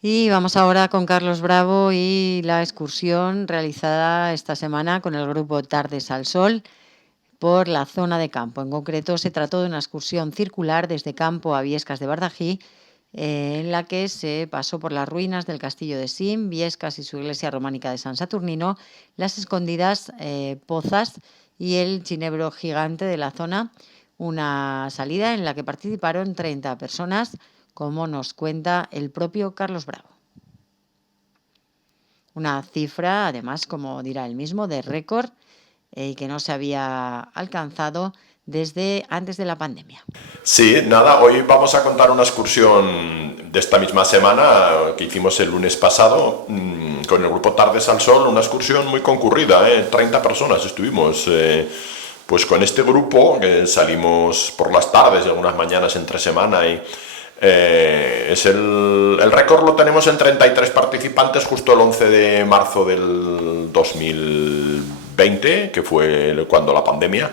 Y vamos ahora con Carlos Bravo y la excursión realizada esta semana con el grupo Tardes al Sol por la zona de campo. En concreto, se trató de una excursión circular desde Campo a Viescas de Bardají, en la que se pasó por las ruinas del castillo de Sim, Viescas y su iglesia románica de San Saturnino, las escondidas pozas y el ginebro gigante de la zona. Una salida en la que participaron 30 personas, como nos cuenta el propio Carlos Bravo. Una cifra, además, como dirá él mismo, de récord que no se había alcanzado desde antes de la pandemia. Sí, nada, hoy vamos a contar una excursión de esta misma semana que hicimos el lunes pasado con el grupo Tardes al Sol, una excursión muy concurrida, 30 personas estuvimos. Pues con este grupo que salimos por las tardes y algunas mañanas entre semana y es el récord lo tenemos en 33 participantes justo el 11 de marzo del 2020, que fue cuando la pandemia.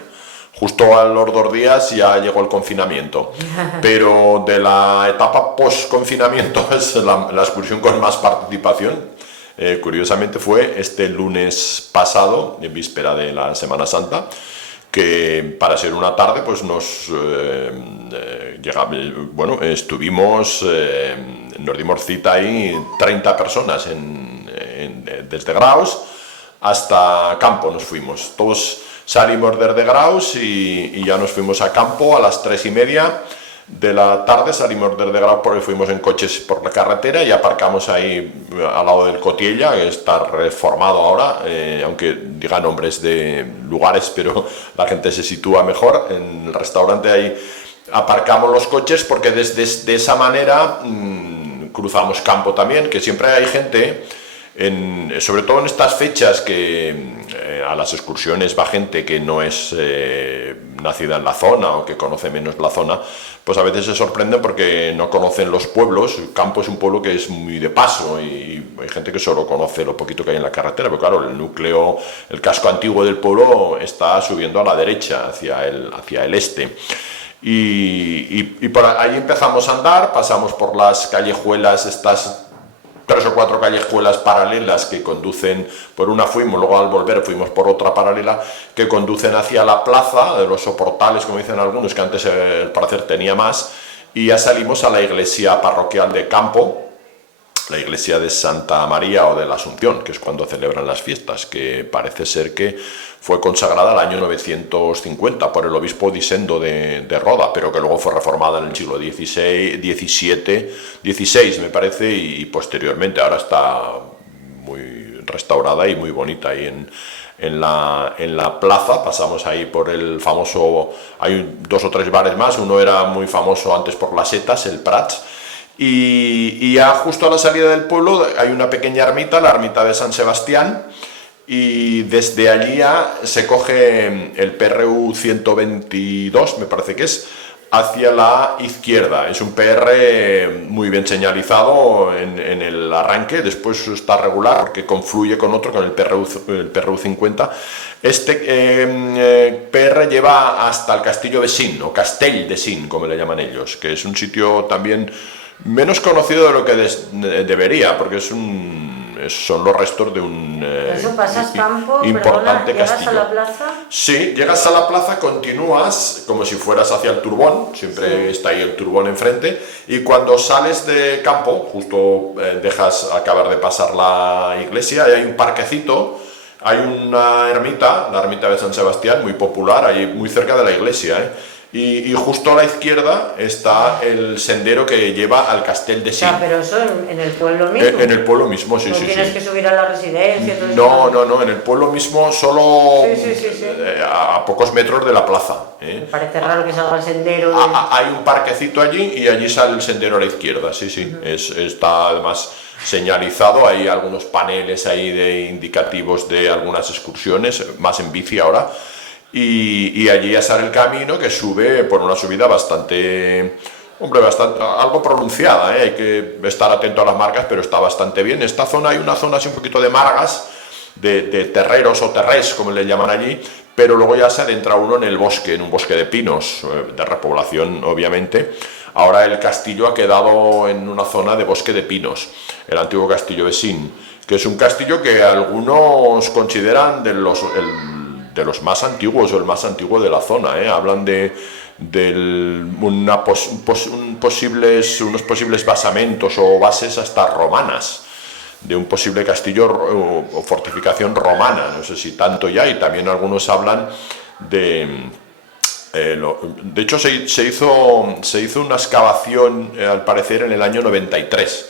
Justo a los 2 días ya llegó el confinamiento. Pero de la etapa post-confinamiento es la excursión con más participación. Curiosamente fue este lunes pasado, en víspera de la Semana Santa, que para ser una tarde pues nos estuvimos, nos dimos cita ahí 30 personas desde Graus hasta Campo nos fuimos. Todos salimos desde Graus y ya nos fuimos a Campo a las 3:30 de la tarde. Salimos desde Graus porque fuimos en coches por la carretera y aparcamos ahí al lado del Cotiella, que está reformado ahora, aunque diga nombres de lugares, pero la gente se sitúa mejor. En el restaurante ahí aparcamos los coches porque de esa manera cruzamos Campo también, que siempre hay gente. Sobre todo en estas fechas que a las excursiones va gente que no es nacida en la zona o que conoce menos la zona, pues a veces se sorprenden porque no conocen los pueblos. Campo es un pueblo que es muy de paso y hay gente que solo conoce lo poquito que hay en la carretera, pero claro, el núcleo, el casco antiguo del pueblo está subiendo a la derecha, hacia el este. Y por ahí empezamos a andar, pasamos por las callejuelas estas 3 o 4 callejuelas paralelas que conducen, por una fuimos, luego al volver fuimos por otra paralela, que conducen hacia la plaza de los soportales, como dicen algunos, que antes el parecer tenía más, y ya salimos a la iglesia parroquial de Campo, la iglesia de Santa María o de la Asunción, que es cuando celebran las fiestas, que parece ser que fue consagrada el año 950 por el obispo Disendo de Roda, pero que luego fue reformada en el siglo XVI me parece, y posteriormente ahora está muy restaurada y muy bonita ahí en la plaza. Pasamos ahí por el famoso, hay 2 o 3 bares más, uno era muy famoso antes por las setas, el Prats, y ya justo a la salida del pueblo hay una pequeña ermita, la ermita de San Sebastián, y desde allí ya se coge el PRU 122, me parece que es, hacia la izquierda. Es un PR muy bien señalizado en el arranque, después está regular porque confluye con otro, con el PRU 50. Este PR lleva hasta el castillo de Sin, o Castell de Sin, como le llaman ellos, que es un sitio también menos conocido de lo que debería, porque son los restos de un Eso pasas Campo, importante perdona, castillo. ¿llegas a la plaza? Sí, llegas a la plaza, continúas como si fueras hacia el Turbón, siempre está ahí el Turbón enfrente, y cuando sales de Campo, justo dejas acabar de pasar la iglesia, y hay un parquecito, hay una ermita, la ermita de San Sebastián, muy popular, ahí muy cerca de la iglesia, y justo a la izquierda está el sendero que lleva al Castell de Sin. Pero eso en el pueblo mismo. En el pueblo mismo, sí, no sí. Tienes que subir a la residencia. No, en el pueblo mismo, solo a pocos metros de la plaza. Me parece raro que salga el sendero. Hay un parquecito allí y allí sale el sendero a la izquierda, sí. Está además señalizado, hay algunos paneles ahí de indicativos de algunas excursiones, más en bici ahora. Y allí ya sale el camino que sube por una subida bastante algo pronunciada, hay que estar atento a las marcas, pero está bastante bien. Esta zona, hay una zona así un poquito de margas, de terreros o terrés, como le llaman allí, pero luego ya se adentra uno en el bosque, en un bosque de pinos, de repoblación obviamente. Ahora el castillo ha quedado en una zona de bosque de pinos, el antiguo castillo de Sin, que es un castillo que algunos consideran de los más antiguos o el más antiguo de la zona. Hablan de unos posibles basamentos o bases hasta romanas, de un posible castillo o fortificación romana, no sé si tanto ya, y también algunos hablan de hecho se hizo una excavación al parecer en el año 93,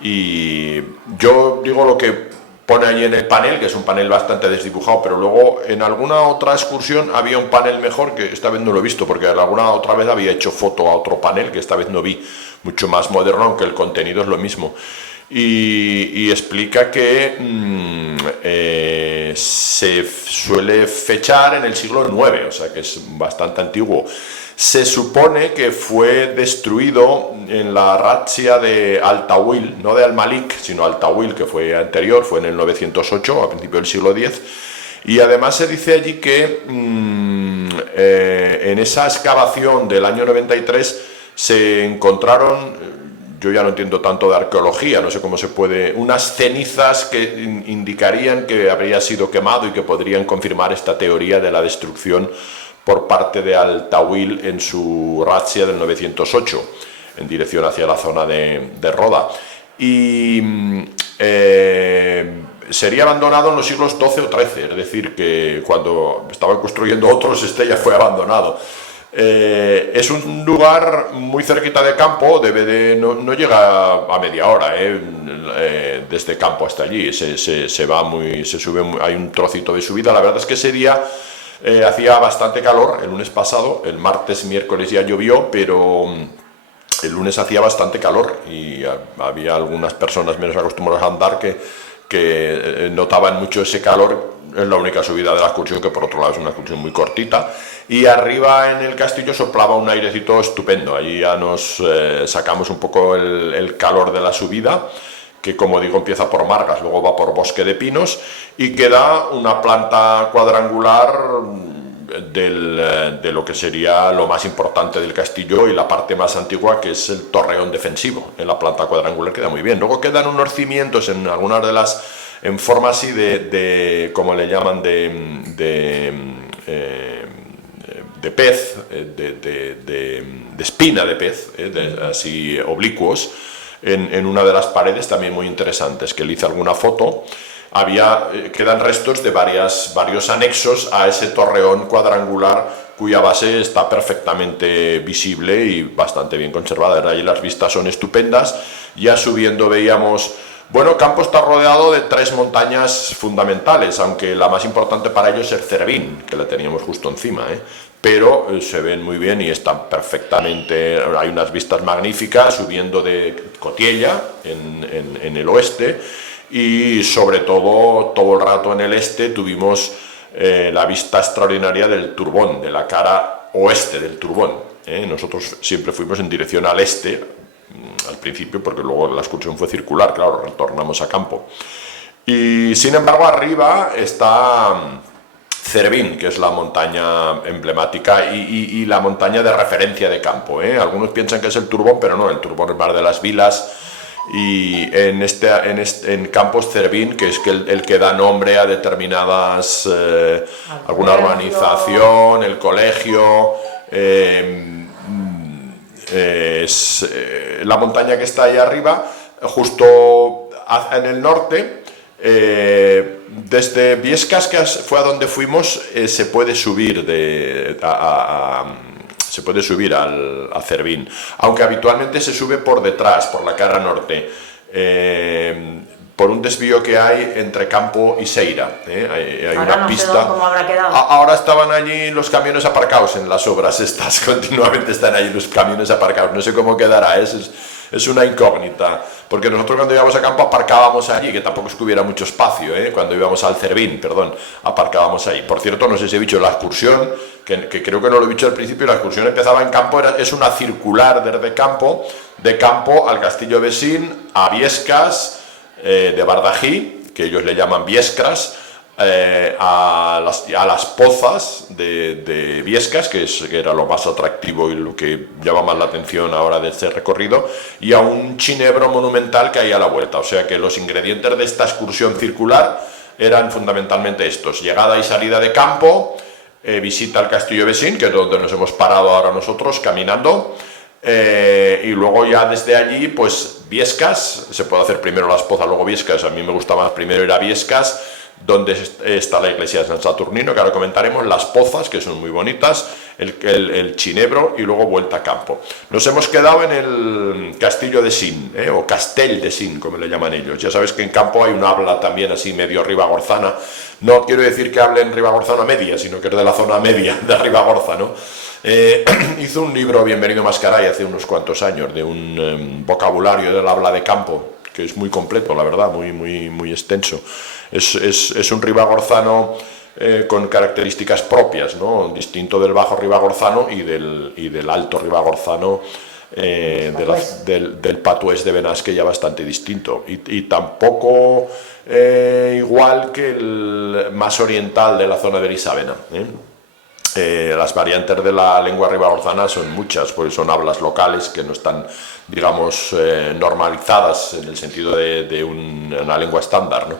y yo digo lo que pone allí en el panel, que es un panel bastante desdibujado, pero luego en alguna otra excursión había un panel mejor, que esta vez no lo he visto, porque alguna otra vez había hecho foto a otro panel, que esta vez no vi, mucho más moderno, aunque el contenido es lo mismo. Y explica que se suele fechar en el siglo IX, o sea que es bastante antiguo. Se supone que fue destruido en la razzia de Al-Tawil, no de Al-Malik, sino Al-Tawil, que fue anterior, fue en el 908, a principios del siglo X. Y además se dice allí que en esa excavación del año 93 se encontraron, yo ya no entiendo tanto de arqueología, no sé cómo se puede, unas cenizas que indicarían que habría sido quemado y que podrían confirmar esta teoría de la destrucción por parte de Al-Tawil en su razzia del 908, en dirección hacia la zona de Roda. Y sería abandonado en los siglos XII o XIII, es decir, que cuando estaban construyendo otros, este ya fue abandonado. Es un lugar muy cerquita de campo, no llega a media hora desde campo hasta allí, se sube, hay un trocito de subida. La verdad es que ese día hacía bastante calor, el lunes pasado, el martes, miércoles ya llovió, pero el lunes hacía bastante calor y había algunas personas menos acostumbradas a andar que notaban mucho ese calor. Es la única subida de la excursión, que por otro lado es una excursión muy cortita, y arriba en el castillo soplaba un airecito estupendo. Allí ya nos sacamos un poco el calor de la subida, que como digo empieza por margas, luego va por bosque de pinos y queda una planta cuadrangular de lo que sería lo más importante del castillo y la parte más antigua, que es el torreón defensivo. En la planta cuadrangular queda muy bien. Luego quedan unos cimientos en algunas de las, en forma así como le llaman, de pez, de espina de pez, así oblicuos, en una de las paredes, también muy interesantes, que le hice alguna foto. Quedan restos de varios anexos a ese torreón cuadrangular, cuya base está perfectamente visible y bastante bien conservada. Ahí las vistas son estupendas. Ya subiendo veíamos, bueno, Campo está rodeado de 3 montañas fundamentales, aunque la más importante para ellos es Cervín, que la teníamos justo encima, pero se ven muy bien y están perfectamente, hay unas vistas magníficas subiendo de Cotiella en el oeste, y sobre todo el rato en el este tuvimos la vista extraordinaria del Turbón, de la cara oeste del Turbón. Nosotros siempre fuimos en dirección al este al principio, porque luego la excursión fue circular, claro, retornamos a campo. Y sin embargo arriba está Cervín, que es la montaña emblemática y la montaña de referencia de campo. Algunos piensan que es el Turbón, pero no, el Turbón es Mar de las Vilas. Y en Campos Cervín, que es el que da nombre a determinadas, alguna urbanización, el colegio, es la montaña que está ahí arriba, justo en el norte. Desde Viescas, que fue a donde fuimos, se puede subir a Cervín, aunque habitualmente se sube por detrás, por la cara norte, por un desvío que hay entre Campo y Seira. Hay ahora una no pista. sé cómo habrá quedado. Ahora estaban allí los camiones aparcados en las obras estas, continuamente están allí los camiones aparcados, no sé cómo quedará, es una incógnita, porque nosotros cuando íbamos a campo aparcábamos allí, que tampoco es que hubiera mucho espacio, cuando íbamos al Cervín, perdón, aparcábamos allí. Por cierto, no sé si he dicho, la excursión, que creo que no lo he dicho al principio, la excursión empezaba en campo, es una circular desde campo, de Campo al Castillo de Sin, a Viescas, de Bardají, que ellos le llaman Viescras, a las pozas de Biescas, que era lo más atractivo y lo que llama más la atención ahora de este recorrido, y a un chinebro monumental que hay a la vuelta. O sea que los ingredientes de esta excursión circular eran fundamentalmente estos: llegada y salida de campo, visita al Castillo Besín, que es donde nos hemos parado ahora nosotros caminando, y luego ya desde allí pues Biescas. Se puede hacer primero las pozas, luego Biescas. A mí me gusta más primero ir a Biescas, donde está la iglesia de San Saturnino, que ahora comentaremos, las pozas, que son muy bonitas, el chinebro, y luego vuelta a campo. Nos hemos quedado en el Castillo de Sin, o Castell de Sin, como le llaman ellos. Ya sabes que en campo hay un habla también así medio ribagorzana. No quiero decir que hable en ribagorzana media, sino que es de la zona media de Ribagorza, ¿no? Hizo un libro, Bienvenido Mascaray, hace unos cuantos años, de un vocabulario del habla de campo, que es muy completo, la verdad, muy extenso. Es un ribagorzano con características propias, ¿no? Distinto del bajo ribagorzano y del alto ribagorzano, del patués de Benasque, ya bastante distinto. Y tampoco igual que el más oriental de la zona de Elisabena. Las variantes de la lengua ribagorzana son muchas, porque son hablas locales que no están, digamos, normalizadas en el sentido de una lengua estándar, ¿no?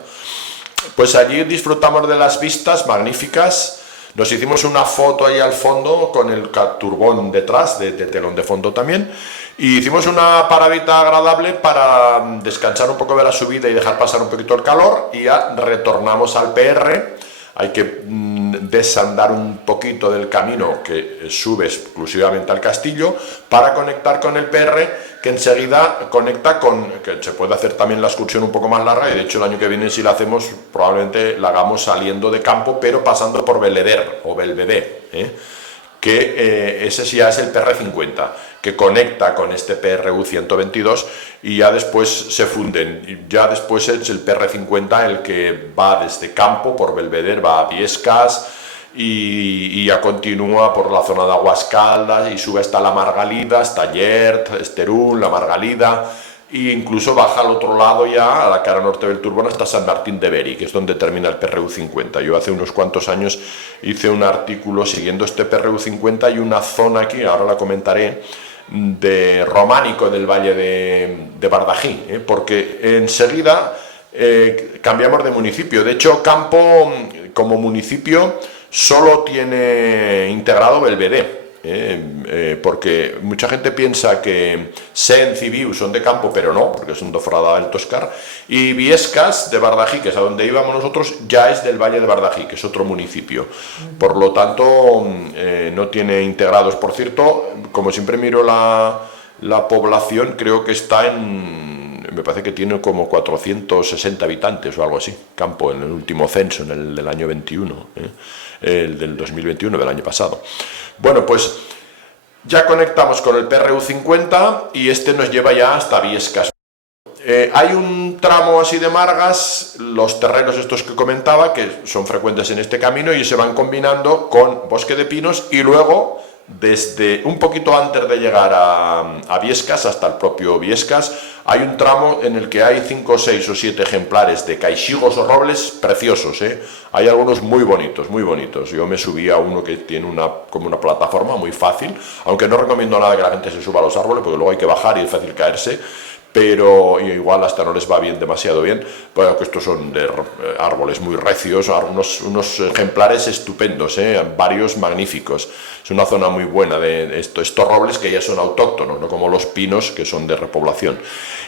Pues allí disfrutamos de las vistas magníficas. Nos hicimos una foto ahí al fondo con el turbón detrás, de telón de fondo también, y hicimos una paradita agradable para descansar un poco de la subida y dejar pasar un poquito el calor, y ya retornamos al PR. Hay que desandar un poquito del camino que sube exclusivamente al castillo para conectar con el PR, que enseguida conecta que se puede hacer también la excursión un poco más larga, y de hecho el año que viene, si la hacemos, probablemente la hagamos saliendo de campo, pero pasando por Belvedere o Belvedere, que ese sí ya es el PR50, que conecta con este PRU 122, y ya después se funden. Y ya después es el PR50 el que va desde campo por Belvedere, va a Biescas, y ya continúa por la zona de Aguascaldas y sube hasta la Margalida, hasta Llert, Esterún, la Margalida, e incluso baja al otro lado ya, a la cara norte del Turbón, hasta San Martín de Beri, que es donde termina el PRU 50. Yo hace unos cuantos años hice un artículo siguiendo este PRU 50 y una zona aquí, ahora la comentaré, de románico del valle de Bardají, porque enseguida cambiamos de municipio. De hecho, Campo como municipio solo tiene integrado Belvedere, porque mucha gente piensa que Sens y Viu son de Campo, pero no, porque son de Frada del Toscar, y Biescas de Bardají, que es a donde íbamos nosotros, ya es del Valle de Bardají, que es otro municipio. Por lo tanto, no tiene integrados. Por cierto, como siempre miro la población, creo que está me parece que tiene como 460 habitantes o algo así, Campo, en el último censo, en el del año 21, el del 2021, del año pasado. Bueno, pues ya conectamos con el PRU 50 y este nos lleva ya hasta Biescas. Hay un tramo así de margas, los terrenos estos que comentaba, que son frecuentes en este camino, y se van combinando con bosque de pinos, y luego, desde un poquito antes de llegar a Biescas, hasta el propio Biescas, hay un tramo en el que hay 5, 6 o 7 ejemplares de caixigos o robles preciosos, Hay algunos muy bonitos, muy bonitos. Yo me subí a uno que tiene como una plataforma muy fácil, aunque no recomiendo nada que la gente se suba a los árboles, porque luego hay que bajar y es fácil caerse, pero igual hasta no les va bien, demasiado bien, porque estos son de árboles muy recios, unos ejemplares estupendos, varios magníficos. Es una zona muy buena de estos robles, que ya son autóctonos, no como los pinos, que son de repoblación.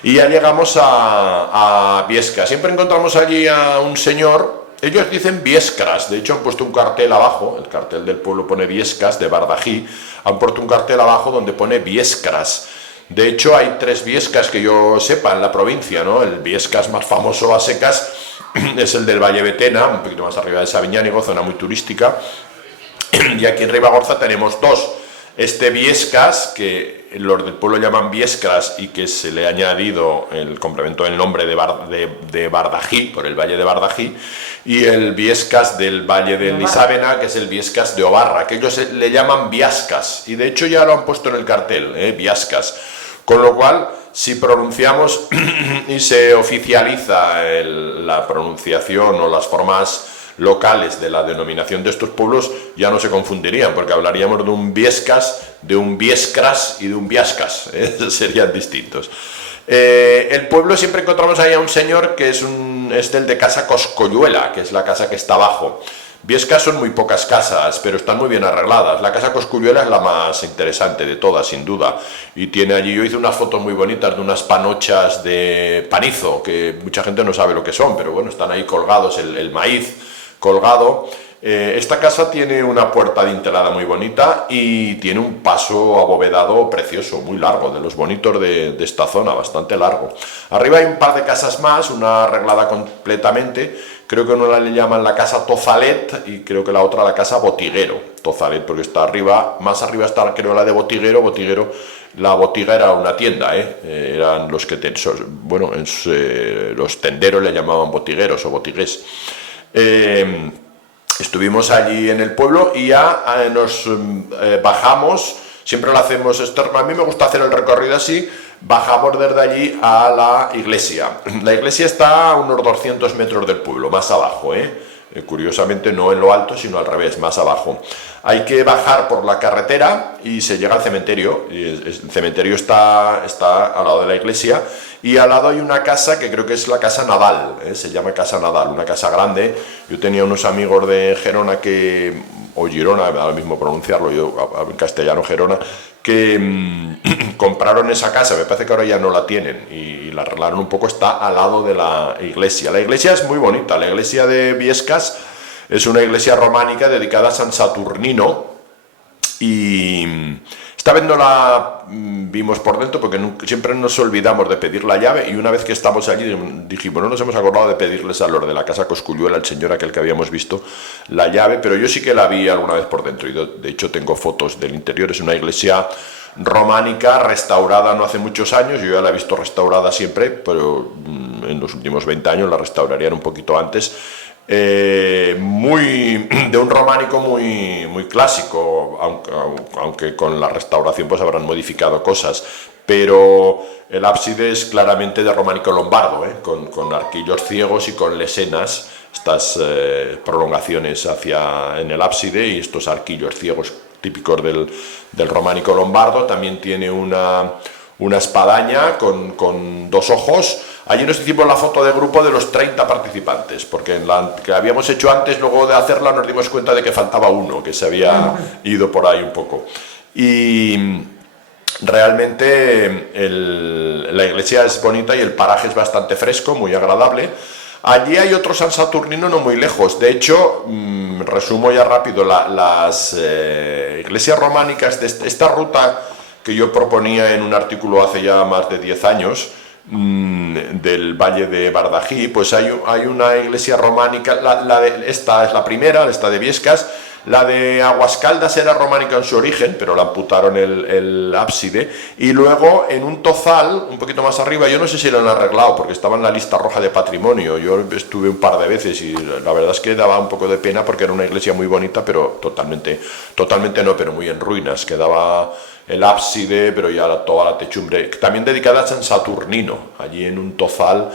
Y ya llegamos a Biescas. Siempre encontramos allí a un señor. Ellos dicen Biescras, de hecho han puesto un cartel abajo, el cartel del pueblo pone Biescas, de Bardají, han puesto un cartel abajo donde pone Biescras. De hecho, hay 3 Biescas que yo sepa en la provincia, ¿no? El Biescas más famoso a secas es el del Valle Betena, un poquito más arriba de Sabiñánigo, zona muy turística. Y aquí en Ribagorza tenemos 2. Este Biescas, que los del pueblo llaman Biescras, y que se le ha añadido el complemento del nombre de Bardají, por el Valle de Bardají, y el Biescas del Valle de Elisabena, que es el Biescas de Obarra, que ellos le llaman Biascas, y de hecho ya lo han puesto en el cartel, Biascas. Con lo cual, si pronunciamos y se oficializa la pronunciación o las formas locales de la denominación de estos pueblos ya no se confundirían, porque hablaríamos de un Biescas, de un Biescras y de un Biascas, serían distintos. El pueblo siempre encontramos ahí a un señor que es del de Casa Coscolluela, que es la casa que está abajo. Biescas son muy pocas casas, pero están muy bien arregladas. La casa Cosculluela es la más interesante de todas, sin duda. Y tiene allí, yo hice unas fotos muy bonitas de unas panochas de panizo, que mucha gente no sabe lo que son, pero bueno, están ahí colgados, el maíz colgado. Esta casa tiene una puerta dintelada muy bonita y tiene un paso abovedado precioso, muy largo, de los bonitos de esta zona, bastante largo. Arriba hay un par de casas más, una arreglada completamente. Creo que una le llaman la casa Tozalet y creo que la otra la casa Botiguero. Tozalet porque está arriba, más arriba está creo la de Botiguero. Botiguero, la botiga era una tienda, eran los que los tenderos le llamaban botigueros o botigués. Estuvimos allí en el pueblo y ya nos bajamos, siempre lo hacemos externo, a mí me gusta hacer el recorrido así, bajamos desde allí a la iglesia. La iglesia está a unos 200 metros del pueblo, más abajo, curiosamente no en lo alto, sino al revés, más abajo. Hay que bajar por la carretera y se llega al cementerio. El cementerio está al lado de la iglesia y al lado hay una casa que creo que es la Casa Nadal, se llama Casa Nadal, una casa grande. Yo tenía unos amigos de Gerona o Girona, ahora mismo pronunciarlo, yo en castellano Gerona, que compraron esa casa, me parece que ahora ya no la tienen y la arreglaron un poco, está al lado de la iglesia. La iglesia es muy bonita, la iglesia de Biescas es una iglesia románica dedicada a San Saturnino y esta vez no la vimos por dentro porque siempre nos olvidamos de pedir la llave y una vez que estamos allí dijimos, no nos hemos acordado de pedirles a los de la casa Cosculluela, el señor aquel que habíamos visto, la llave, pero yo sí que la vi alguna vez por dentro y de hecho tengo fotos del interior. Es una iglesia románica restaurada no hace muchos años, yo ya la he visto restaurada siempre, pero en los últimos 20 años la restaurarían un poquito antes. De un románico muy clásico, aunque con la restauración pues habrán modificado cosas, pero el ábside es claramente de románico lombardo, con arquillos ciegos y con lesenas, estas prolongaciones en el ábside y estos arquillos ciegos típicos del románico lombardo. También tiene una espadaña con dos ojos. Allí nos hicimos la foto de grupo de los 30 participantes, porque en la que habíamos hecho antes, luego de hacerla nos dimos cuenta de que faltaba uno, que se había ido por ahí un poco. Y realmente la iglesia es bonita y el paraje es bastante fresco, muy agradable. Allí hay otro San Saturnino no muy lejos. De hecho, resumo ya rápido, las iglesias románicas de esta ruta que yo proponía en un artículo hace ya más de 10 años, del Valle de Bardají, pues hay una iglesia románica, esta es la primera, esta de Biescas. La de Aguascaldas era románica en su origen, pero la amputaron el ábside, y luego en un tozal, un poquito más arriba, yo no sé si lo han arreglado, porque estaba en la lista roja de patrimonio, yo estuve un par de veces y la verdad es que daba un poco de pena porque era una iglesia muy bonita, pero totalmente no, pero muy en ruinas, quedaba el ábside, pero ya toda la techumbre, también dedicada a San Saturnino, allí en un tozal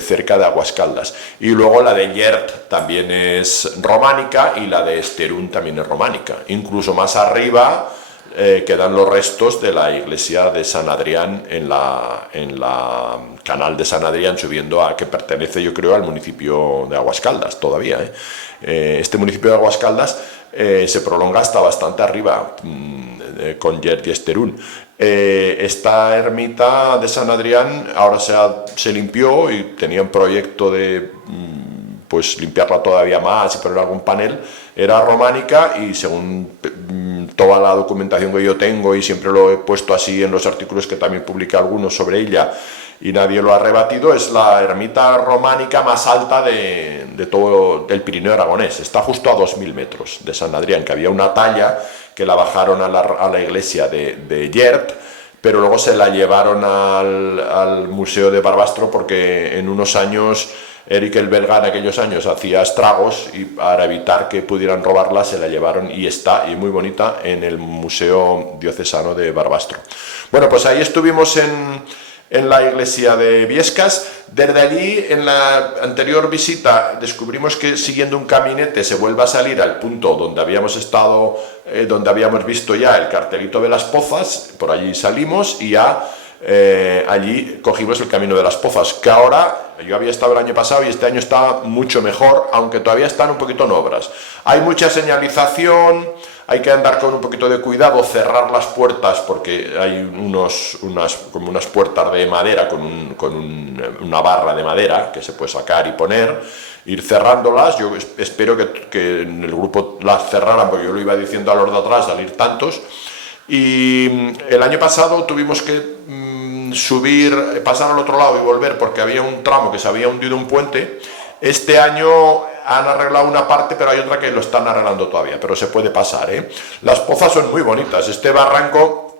cerca de Aguascaldas. Y luego la de Llert también es románica y la de Esterún también es románica. Incluso más arriba quedan los restos de la iglesia de San Adrián en la canal de San Adrián, subiendo a que pertenece, yo creo, al municipio de Aguascaldas todavía. Este municipio de Aguascaldas se prolonga hasta bastante arriba, con Llert y Esterún. Esta ermita de San Adrián ahora se limpió y tenían proyecto de pues limpiarla todavía más y poner algún panel. Era románica y según toda la documentación que yo tengo, y siempre lo he puesto así en los artículos que también publiqué algunos sobre ella y nadie lo ha rebatido, es la ermita románica más alta de todo el Pirineo aragonés. Está justo a 2000 metros de San Adrián, que había una talla que la bajaron a la iglesia de Llert, pero luego se la llevaron al Museo de Barbastro porque en unos años Eric el Belga en aquellos años hacía estragos y para evitar que pudieran robarla se la llevaron y está, y muy bonita, en el Museo Diocesano de Barbastro. Bueno, pues ahí estuvimos en la iglesia de Biescas. Desde allí, en la anterior visita, descubrimos que siguiendo un caminete se vuelve a salir al punto donde habíamos estado, donde habíamos visto ya el cartelito de las Pozas. Por allí salimos y ya allí cogimos el camino de las Pozas, que ahora, yo había estado el año pasado y este año está mucho mejor, aunque todavía están un poquito en obras. Hay mucha señalización, hay que andar con un poquito de cuidado, cerrar las puertas porque hay como unas puertas de madera con una barra de madera que se puede sacar y poner, ir cerrándolas. Yo espero que en el grupo las cerraran, porque yo lo iba diciendo a los de atrás, salir tantos. Y el año pasado tuvimos que subir, pasar al otro lado y volver porque había un tramo que se había hundido un puente. Este año han arreglado una parte, pero hay otra que lo están arreglando todavía, pero se puede pasar, ¿eh? Las Pozas son muy bonitas. Este barranco,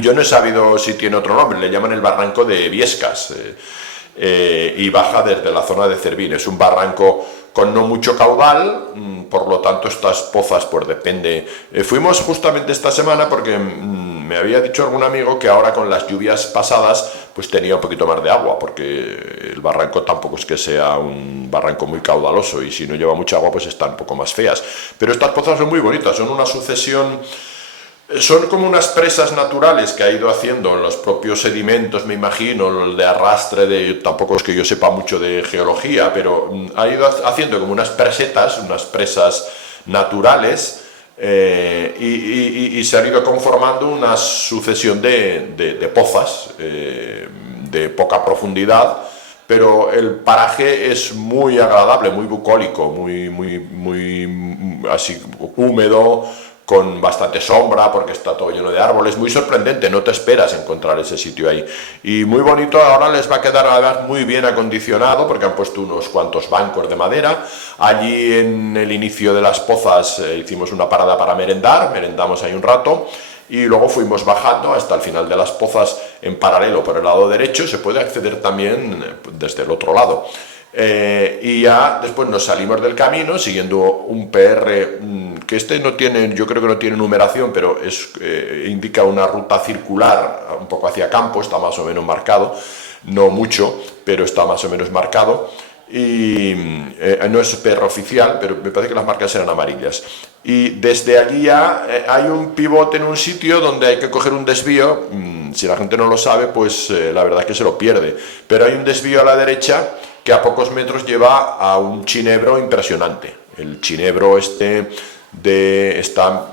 yo no he sabido si tiene otro nombre, le llaman el barranco de Biescas, y baja desde la zona de Cervín. Es un barranco con no mucho caudal, por lo tanto estas pozas pues depende. Fuimos justamente esta semana porque me había dicho algún amigo que ahora con las lluvias pasadas pues tenía un poquito más de agua, porque el barranco tampoco es que sea un barranco muy caudaloso y si no lleva mucha agua pues están un poco más feas. Pero estas pozas son muy bonitas, son una sucesión. Son como unas presas naturales que ha ido haciendo los propios sedimentos, me imagino, el de arrastre, tampoco es que yo sepa mucho de geología, pero ha ido haciendo como unas presetas, unas presas naturales, y se ha ido conformando una sucesión de pozas de poca profundidad, pero el paraje es muy agradable, muy bucólico, muy así húmedo, con bastante sombra porque está todo lleno de árboles, muy sorprendente, no te esperas encontrar ese sitio ahí. Y muy bonito, ahora les va a quedar además muy bien acondicionado porque han puesto unos cuantos bancos de madera. Allí en el inicio de las Pozas hicimos una parada para merendar, merendamos ahí un rato y luego fuimos bajando hasta el final de las Pozas en paralelo por el lado derecho. Se puede acceder también desde el otro lado. Y ya después nos salimos del camino siguiendo un PR que este no tiene, yo creo que no tiene numeración, pero indica una ruta circular un poco hacia campo, está más o menos marcado, no mucho, pero está más o menos marcado. Y no es PR oficial, pero me parece que las marcas eran amarillas. Y desde allí ya hay un pivote en un sitio donde hay que coger un desvío. Si la gente no lo sabe, pues la verdad es que se lo pierde. Pero hay un desvío a la derecha que a pocos metros lleva a un chinebro impresionante. El chinebro está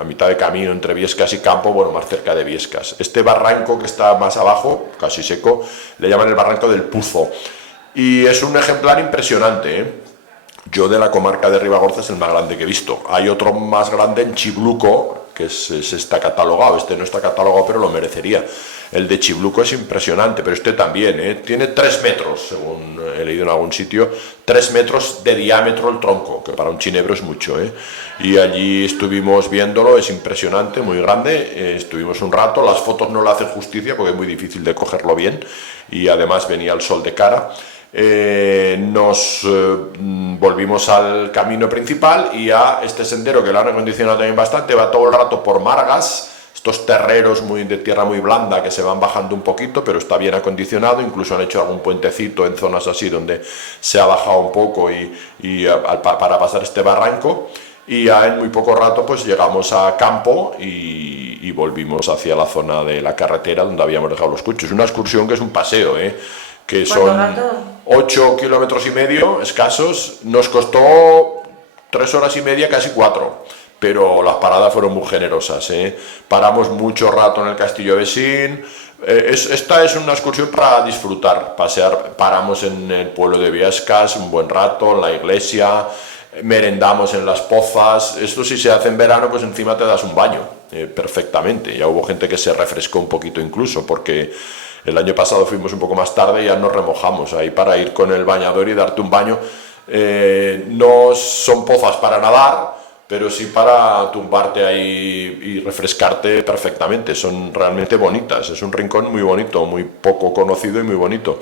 a mitad de camino entre Biescas y Campo, bueno, más cerca de Biescas. Este barranco que está más abajo, casi seco, le llaman el barranco del Puzo. Y es un ejemplar impresionante, ¿eh? Yo de la comarca de Ribagorza es el más grande que he visto. Hay otro más grande en Chibluco, que está catalogado. Este no está catalogado, pero lo merecería. El de Chibluco es impresionante, pero este también, ¿eh? Tiene 3 metros, según he leído en algún sitio, 3 metros de diámetro el tronco, que para un chinebro es mucho, ¿eh? Y allí estuvimos viéndolo, es impresionante, muy grande, estuvimos un rato, las fotos no le hacen justicia porque es muy difícil de cogerlo bien y además venía el sol de cara. Nos volvimos al camino principal y a este sendero que lo han acondicionado también bastante, va todo el rato por margas, estos terreros de tierra muy blanda que se van bajando un poquito, pero está bien acondicionado. Incluso han hecho algún puentecito en zonas así donde se ha bajado un poco para pasar este barranco. Y ya en muy poco rato pues llegamos a campo y volvimos hacia la zona de la carretera donde habíamos dejado los coches. Una excursión que es un paseo, que son 8 kilómetros y medio escasos. Nos costó 3 horas y media, casi 4. Pero las paradas fueron muy generosas, Paramos mucho rato en el Castillo de Sin. Esta es una excursión para disfrutar, pasear. Paramos en el pueblo de Biescas un buen rato, en la iglesia, merendamos en las Pozas. Esto si se hace en verano, pues encima te das un baño, perfectamente. Ya hubo gente que se refrescó un poquito incluso, porque el año pasado fuimos un poco más tarde y ya nos remojamos ahí para ir con el bañador y darte un baño. No son pozas para nadar, pero sí para tumbarte ahí y refrescarte perfectamente. Son realmente bonitas, es un rincón muy bonito, muy poco conocido y muy bonito.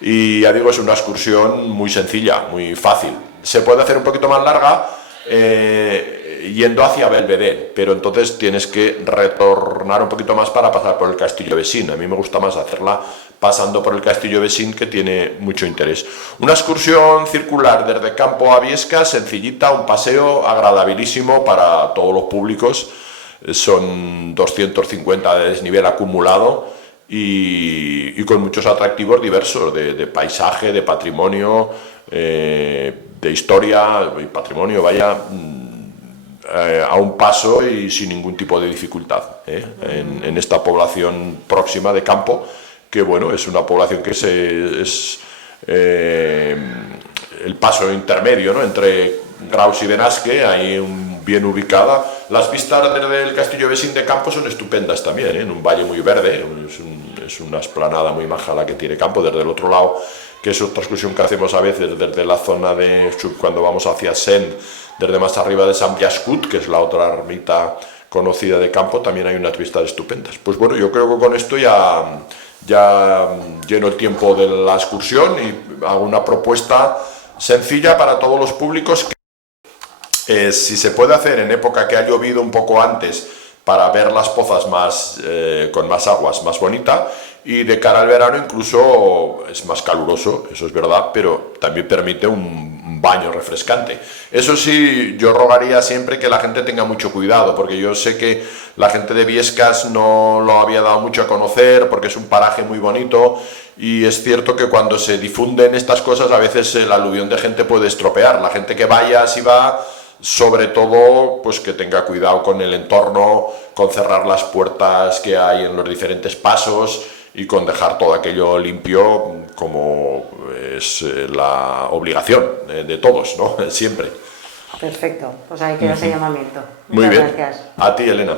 Y ya digo, es una excursión muy sencilla, muy fácil. Se puede hacer un poquito más larga, yendo hacia Belvedere, pero entonces tienes que retornar un poquito más para pasar por el Castillo Vecín. A mí me gusta más hacerla pasando por el Castillo Vecín, que tiene mucho interés. Una excursión circular desde Campo a Viescas, sencillita, un paseo agradabilísimo para todos los públicos. Son 250 de desnivel acumulado y con muchos atractivos diversos de paisaje, de patrimonio, de historia y patrimonio, vaya, a un paso y sin ningún tipo de dificultad en esta población próxima de Campo, que bueno, es una población que es el paso intermedio, ¿no?, entre Graus y Benasque, ahí bien ubicada. Las vistas desde el Castillo Vecín de Campo son estupendas también, en un valle muy verde, es una esplanada muy maja la que tiene Campo. Desde el otro lado, que es otra excursión que hacemos a veces desde la zona de cuando vamos hacia Send, desde más arriba de Sant Jascut, que es la otra ermita conocida de Campo, también hay unas vistas estupendas. Pues bueno, yo creo que con esto ya lleno el tiempo de la excursión y hago una propuesta sencilla para todos los públicos. Si se puede hacer en época que ha llovido un poco antes, para ver las pozas con más aguas, más bonita, y de cara al verano incluso es más caluroso, eso es verdad, pero también permite un baño refrescante. Eso sí, yo rogaría siempre que la gente tenga mucho cuidado, porque yo sé que la gente de Viescas no lo había dado mucho a conocer, porque es un paraje muy bonito, y es cierto que cuando se difunden estas cosas a veces el aluvión de gente puede estropear. La gente que vaya, si va, sobre todo, pues que tenga cuidado con el entorno, con cerrar las puertas que hay en los diferentes pasos y con dejar todo aquello limpio, como es la obligación de todos, ¿no? Siempre. Perfecto, pues ahí queda ese llamamiento. Muy Muchas bien. gracias. A ti, Elena.